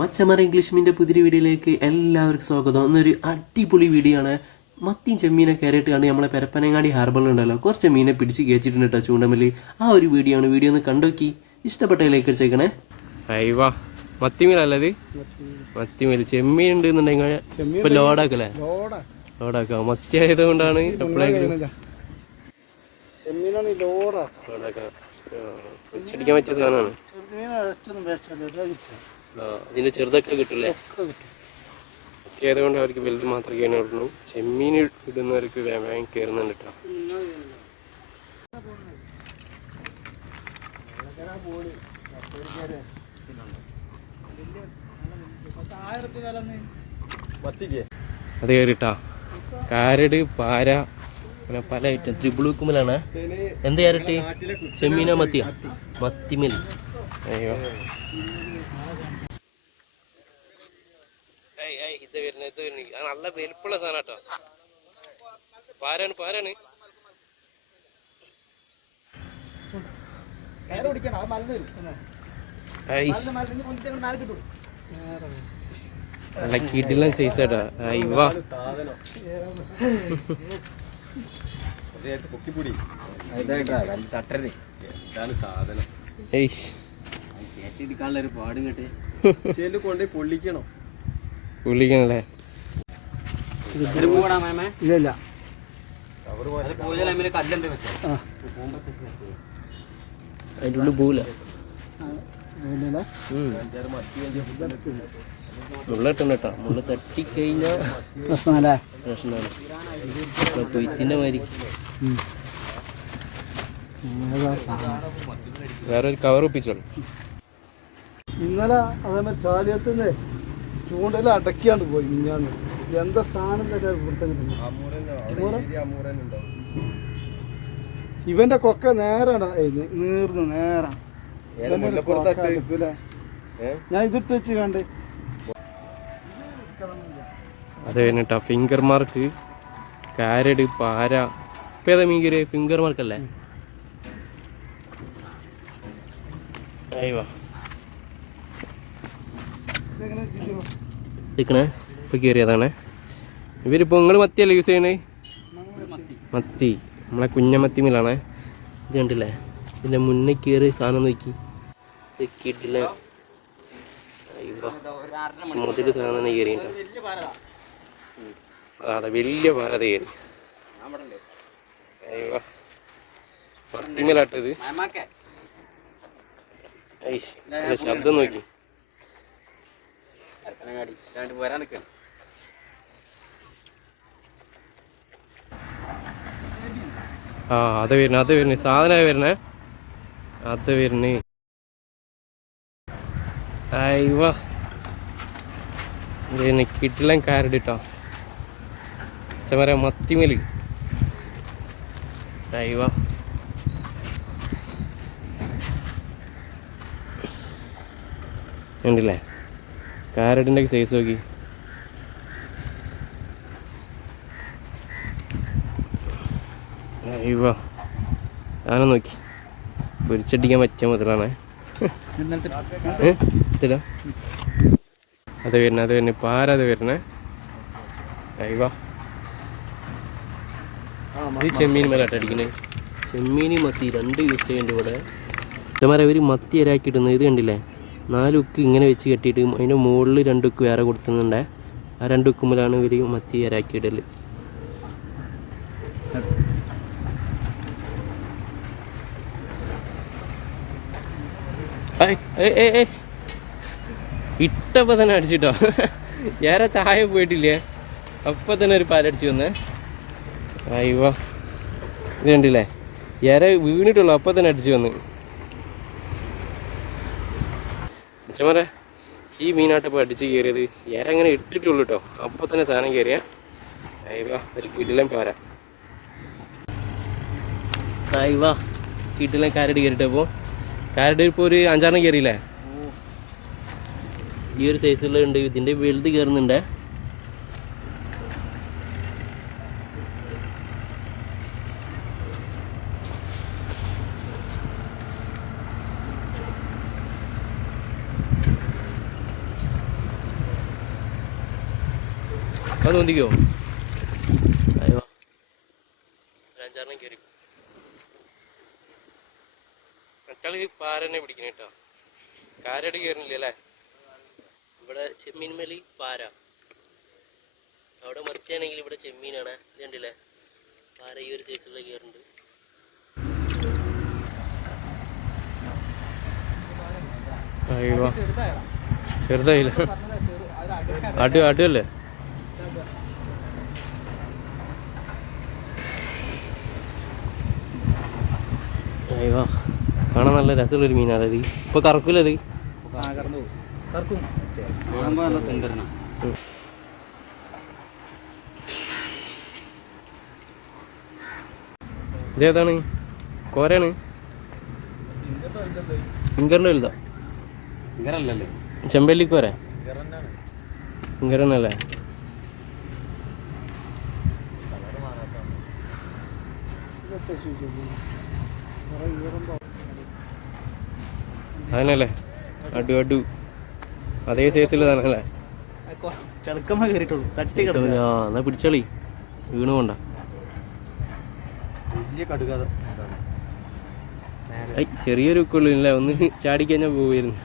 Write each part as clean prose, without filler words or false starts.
മച്ചമറ English മീൻ്റെ പുതിയ വീഡിയോയിലേക്ക് എല്ലാവർക്കും സ്വാഗതം. എന്നൊരു അടിപൊളി വീഡിയോ ആണ്. മത്തിയും ചെമ്മീനൊക്കെ കയറിയിട്ട് കണ്ട് നമ്മളെ പെരപ്പനങ്ങാടി ഹാർബറിലുണ്ടല്ലോ കുറച്ച് മീനെ പിടിച്ച് കയറ്റിയിട്ടുണ്ട് കേട്ടോ ചൂണ്ടമല്ലി. ആ ഒരു വീഡിയോ ആണ്. വീഡിയോ ഒന്ന് കണ്ടോക്കി, ഇഷ്ടപ്പെട്ടതിലേക്ക് വെച്ചേക്കണേ. അയ്യവാ മത്തിമീനല്ലത്, മത്തിമീൻ. ചെമ്മീൻ ഉണ്ട് എന്നുണ്ടെങ്കിൽ ഇപ്പം ലോഡാക്കല്ലേ, ലോഡാക്കാം. മത്തി ആയതുകൊണ്ടാണ് എപ്പോഴെങ്കിലും ലോഡാക്കാം. പിടിച്ചടിക്കാൻ പറ്റിയ സാധനമാണ്. ഇതിന്റെ ചെറുതൊക്കെ കിട്ടില്ലേ, ഒക്കെ ആയതുകൊണ്ട് അവർക്ക് വലുത് മാത്രമേ കയറുള്ളൂ. ചെമ്മീൻ ഇടുന്നവർക്ക് വേഗം കയറുന്നുണ്ട് കേട്ടോ. അത് കയറിട്ടാ കാരട്, പാര, അങ്ങനെ പല ഐറ്റം. ത്രിബിളുക്കുമലാണ്. എന്ത് കയറിട്ട്? ചെമ്മീനോ മത്തിയാ? മത്തിമേൽ. അയ്യോ, ഇത് വരുന്നത് നല്ല വലുപ്പുള്ള സാധനം കേട്ടോ. പാരാണ്, പാരാണ്. നല്ല കിടിലൻ സൈസ് കേട്ടോ. അയ്യോ, പാടും കേട്ടെ പൊള്ളിക്കണോ? പൊള്ളിക്കണല്ലേ? ഇല്ല, അതിൻ്റെ ഉള്ളിൽ പോവില്ല. മുള്ളിട്ടുണ്ട് കേട്ടോ. മുള്ള തട്ടിക്കഴിഞ്ഞാൽ പ്രശ്നമാണ്. കൊയ്ത്തിന്റെ മാതിരി. വേറെ ഒരു കവർ ഒപ്പിച്ചോളൂ. ഇന്നലെ അതേമാതിരി ചാലിയത്തിൻ്റെ ചൂണ്ടയിൽ അടക്കിയാണ്ട് പോയി. മിഞ്ഞാന്ന് എന്താ സാധനം തന്നെ ഇവന്റെ കൊക്ക നേരാണ് നീർന്ന് നേരാ. ഞാൻ ഇതിട്ട് വെച്ച് കണ്ട് അത് കഴിഞ്ഞിട്ടാ ഫിംഗർ മാർക്ക്, കാരട്, പാര. ഇപ്പം ഏതാ മീൻ കയറിയ? ഫിംഗർ മാർക്കല്ലേ? അയ്യോ നിൽക്കണേ, ഇപ്പം കയറിയതാണ്. ഇവരിപ്പോൾ നിങ്ങൾ മത്തിയല്ലേ യൂസ് ചെയ്യണേ? മത്തി, നമ്മളെ കുഞ്ഞമത്തി മീനാണ്. ഇത് കണ്ടില്ലേ, ഇതിൻ്റെ മുന്നേ കയറി സാധനം നോക്കി കിട്ടില്ല. അയ്യോ, മുതൽ സാധനം കയറിയിട്ടുണ്ടോ? അതെ, വലിയ പാറ കയറി. അയ്യോ, മത്തിമേലാട്ടത്. ശബ്ദം നോക്കി. ആ അത് വരുന്നേ, അത് വരുന്നേ, സാധനം വരുന്നേ, അത് വരുന്നേ. അയ്യോ, കിട്ടില്ല കാരട് കേട്ടോ. ചമര മത്തിമേല്. അയ്യോ, ഉണ്ടല്ലേ കാരഡിൻ്റെ സൈസ് നോക്കി. അയ്യോ, സാധനം നോക്കി. പൊരിച്ചടിക്കാൻ പറ്റിയ മുതലാണ്. അത് വരുന്നേ, അത് വരുന്നേ, പാര അത് വരുന്നേ. അയ്യോ, ഇത് ചെമ്മീൻ മേലാട്ടടിക്കണേ. ചെമ്മീനും മത്തി രണ്ട് യൂസ് ചെയ്യുന്നുണ്ട് ഇവിടെ. ഇതേമാരെ ഒരു മത്തി ഇരാക്കിയിടുന്നത്. ഇത് കണ്ടില്ലേ, 4 ഉക്ക് ഇങ്ങനെ വെച്ച് കെട്ടിയിട്ട് അതിൻ്റെ മുകളിൽ 2 ഉക്ക് വേറെ കൊടുക്കുന്നുണ്ട്. ആ 2 ഉക്കുമ്പോഴാണ് ഇവർ മത്തി ഇരാക്കിയിടൽ. ഇട്ടപ്പോൾ തന്നെ അടിച്ചിട്ടോ. ഏറെ താഴെ പോയിട്ടില്ലേ, അപ്പം തന്നെ ഒരു പാലടിച്ച് വന്നേ. അയ്യോ, ഇത് കണ്ടില്ലേ, ഏറെ വീണിട്ടുള്ളൂ, അപ്പം തന്നെ അടിച്ച് വന്ന്. ചമര ഈ മീനാട്ടപ്പോൾ അടിച്ച് കയറിയത് ഏറെ അങ്ങനെ ഇട്ടിട്ടുള്ളൂ കേട്ടോ. അപ്പോൾ തന്നെ സാധനം കയറിയ. അയ്യോ, ഒരു കിടിലൻ പാര. അയ്യോ, കിടിലൻ കാരട് കയറിയിട്ടപ്പോൾ. കാരട് ഇപ്പോൾ ഒരു 5-6 കയറിയില്ലേ? ഈ ഒരു സൈസുള്ള ഉണ്ട്. ഇതിൻ്റെ വലുത് കയറുന്നുണ്ട്. അത് തോന്നിക്കോ അയ്യോ അഞ്ചാറിനും കയറി മറ്റാളി പാരനെ പിടിക്കണ കേട്ടോ കാരടി കയറുന്നില്ല അല്ലേ ഇവിടെ ചെമ്മീൻമേലി പാര അവിടെ മത്തിയാണെങ്കിൽ ഇവിടെ ചെമ്മീനാണ് ഇത് കണ്ടില്ലേ പാര ഈ ഒരു സൈസിലുള്ള കയറുന്നുണ്ട് അയ്യോ ചെറുതായില്ല അടുവല്ലേ അയ്യോ കാണാൻ നല്ല രസമുള്ളൊരു മീനാണ് അത് ഇപ്പൊ കറക്കൂല അത് ഇതേതാണ് കോരയാണ് ഇങ്കറിൻ്റെ വലുതാ ചെമ്പല്ലിക്കോര ഇങ്കറന്നല്ലേ അതന്നല്ലേ അടു അതേ സൈസിൽ തന്നല്ലേ എന്നാ പിടിച്ചളി വീണ് കൊണ്ട ചെറിയൊരു ഉക്കുള്ളൂ ഇല്ല ഒന്ന് ചാടിക്കഴിഞ്ഞാൽ പോവായിരുന്നു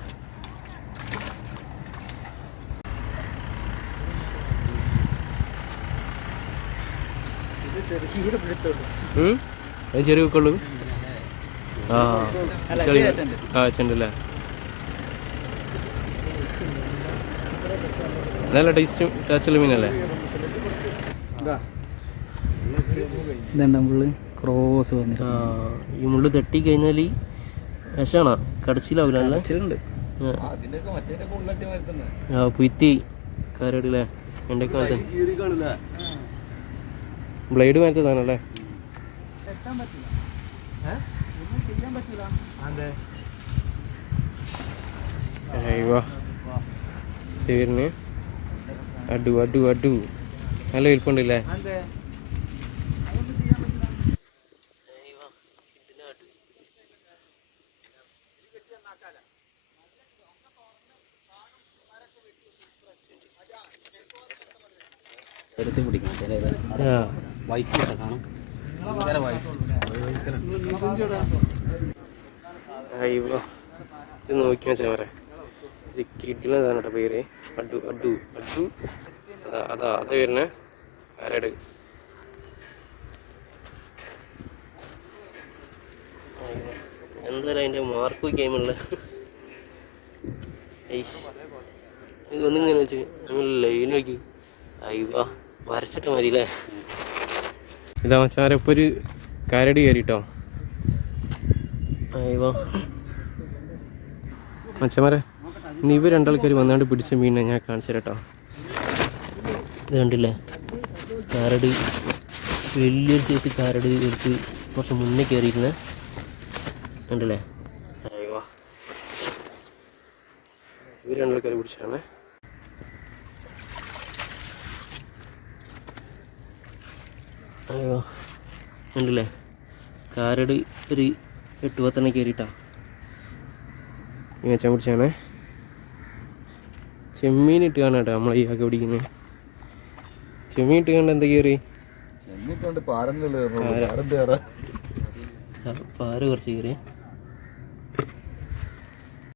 അത് ചെറിയ ഉക്കുള്ളൂ ചെണ്ടല്ലേ നല്ല ടേസ്റ്റുള്ള മീനല്ലേ ക്രോസ് ഈ മുള്ളു തട്ടി കഴിഞ്ഞാൽ വിഷമാണോ കടച്ചിലാവില്ല പുയ്ത്തി കാരടില്ലേ എൻ്റെ കാലത്ത് ബ്ലേഡ് മാറ്റത്താണല്ലേ തീർന്ന് അടു നല്ല വിൽപ്പുണ്ടല്ലേ ഇത് നോക്കിയാ ചേറെ ഇത് കിട്ടുന്നതാണ് കേട്ടോ പേര് അടു അതാ വരുന്നേ കാരട് എന്തായാലും അതിൻ്റെ മാർക്ക് ഗെയിമുള്ള ഒന്നിങ്ങനെ വെച്ച് നമ്മൾ ലൈൻ നോക്കി അയ്യോ വരച്ചിട്ട മതിയില്ലേ ഇതാ മച്ചാരെ ഇപ്പോൾ ഒരു കാരടി കയറിട്ടോ അയ്യോ മച്ചമാരെ ഇനി ഇവർ രണ്ടാൾക്കാർ വന്നാണ്ട് പിടിച്ച മീനെ ഞാൻ കാണിച്ചു തരാട്ടോ ഇത് കണ്ടില്ലേ കാരടി വലിയൊരു സൈസ് കാരടി എടുത്ത് കുറച്ച് മുന്നേ കയറിയിരുന്നേ കണ്ടില്ലേ അയ്യോ ഇവർ രണ്ടാൾക്കാർ പിടിച്ചാണ് അയ്യോ കണ്ടില്ലേ കാരട് ഒരു 8-10 കയറിയിട്ടാ ഈ മെച്ചാൻ പിടിച്ചാണേ ചെമ്മീൻ ഇട്ട് കാണാം കേട്ടോ നമ്മളെ ഈ ആക്കെ പിടിക്കുന്നത് ചെമ്മീൻ ഇട്ട് കണ്ട് എന്താ കയറി പാര കുറച്ച് കയറി